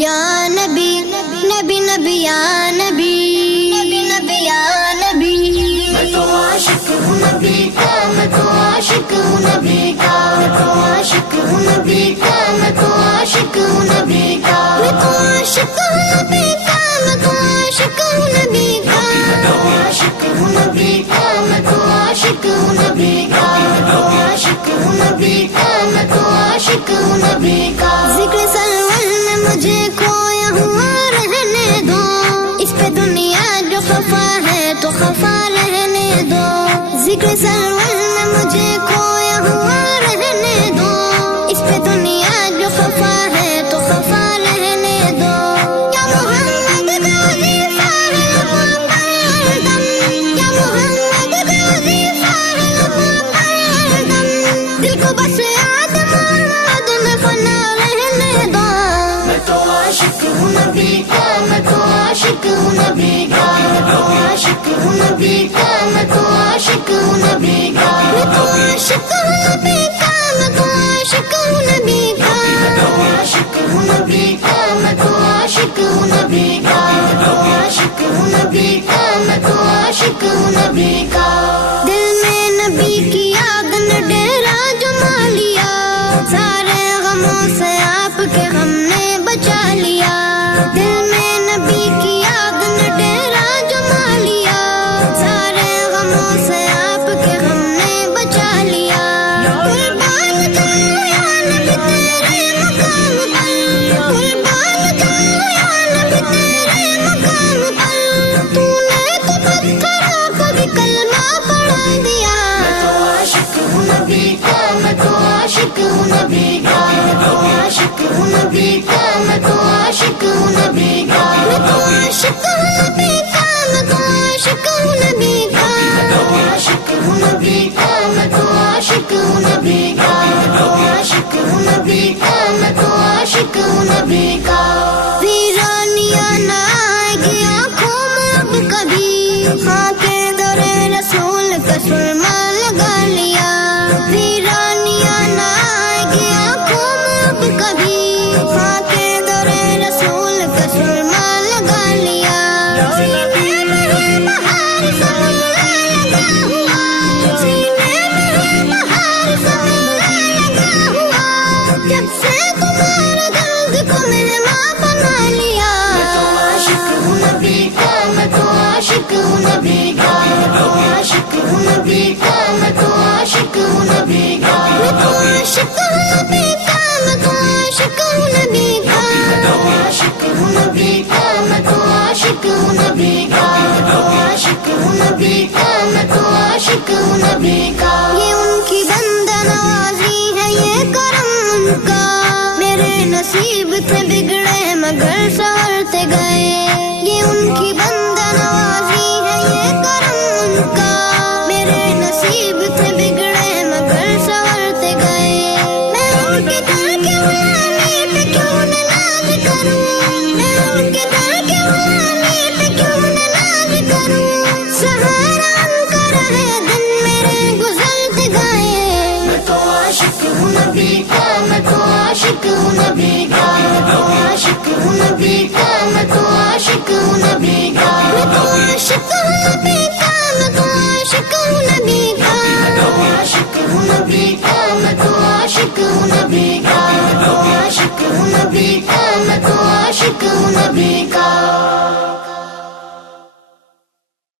یا نبی نبی نبی یا نبی نبی نبی یا نبی، میں تو عاشق ہوں نبی کا، میں تو عاشق ہوں نبی کا، میں تو عاشق ہوں نبی کا، میں تو عاشق ہوں نبی کا، میں تو عاشق ہوں نبی کا، میں تو عاشق ہوں نبی کا، میں تو عاشق ہوں نبی کا، میں تو عاشق ہوں نبی کا، میں تو عاشق ہوں نبی کا، میں تو عاشق ہوں نبی کا۔ ذکر سرور میں مجھے کھویا ہوا رہنے دو، اس پہ دنیا جو خفا ہے تو خفا رہنے دو، ذکر سرور میں مجھے کھویا ہوا رہنے دو، اس پہ دنیا جو خفا ہے تو خفا رہنے دو، یا محمد غازی فاہر مقدم، یا محمد غازی فاہر مقدم، دل کو بس آدم آباد میں فنا رہنے دو، میں تو عاشق ہوں نبی کا، میں تو عاشق ہوں نبی کا، میں تو عاشق ہوں نبی کا، میں تو عاشق ہوں نبی کا، میں تو عاشق ہوں نبی کا، میں تو عاشق ہوں نبی کا، میں تو عاشق ہوں نبی کا، میں تو عاشق ہوں نبی کا، میں تو عاشق ہوں نبی کا، میں تو عاشق ہوں نبی کا۔ دل میں نبی کی یاد نے ڈیرا جما لیا، سارے غموں سے آپ کے ہم نے بچا لیا، دل میں نبی کی یاد نے ڈیرا جما لیا، سارے غموں سے آپ کے ہم نے بچا لیا، قربان جاؤں یا نبی تیرے مقام پر، قربان جاؤں یا نبی تیرے مقام پر، تو نے تو پتھروں کو بھی کلمہ پڑھا دیا، میں تو عاشق ہوں نبی کا، میں تو عاشق ہوں نبی کا، میں تو عاشق ہوں نبی کا، میں تو عاشق ہوں نبی کا، میں تو عاشق ہوں نبی کا، میں تو عاشق ہوں نبی کا، میں تو عاشق ہوں نبی کا، میں تو عاشق ہوں نبی کا، میں تو عاشق ہوں نبی کا، میں تو عاشق ہوں نبی کا۔ ویرانیاں نہ آئے گی آنکھوں میں اب کبھی، خاک در رسول کا سرما لگا لیا، ویرانیاں نہ آئے گی آنکھوں میں اب کبھی، خاک در رسول کا سرما لگا لیا، سینے میں ہے بہار سمندر لگا ہوا، سینے میں ہے بہار سمندر لگا ہوا، جب سے تمہارے درد کو مہماں بنا لیا، میں تو عاشق ہوں نبی کا، میں تو عاشق ہوں نبی کا، میں تو عاشق ہوں نبی کا، میں تو عاشق ہوں نبی کا، میں تو عاشق ہوں نبی کا، میں تو عاشق ہوں نبی کا، میں تو عاشق ہوں نبی کا، میں تو عاشق ہوں نبی کا، میں تو عاشق ہوں نبی کا، میں تو عاشق ہوں نبی کا۔ یہ ان کی بندہ نوازی ہے، یہ کرم ان کا، میرے نصیب تھے بگڑا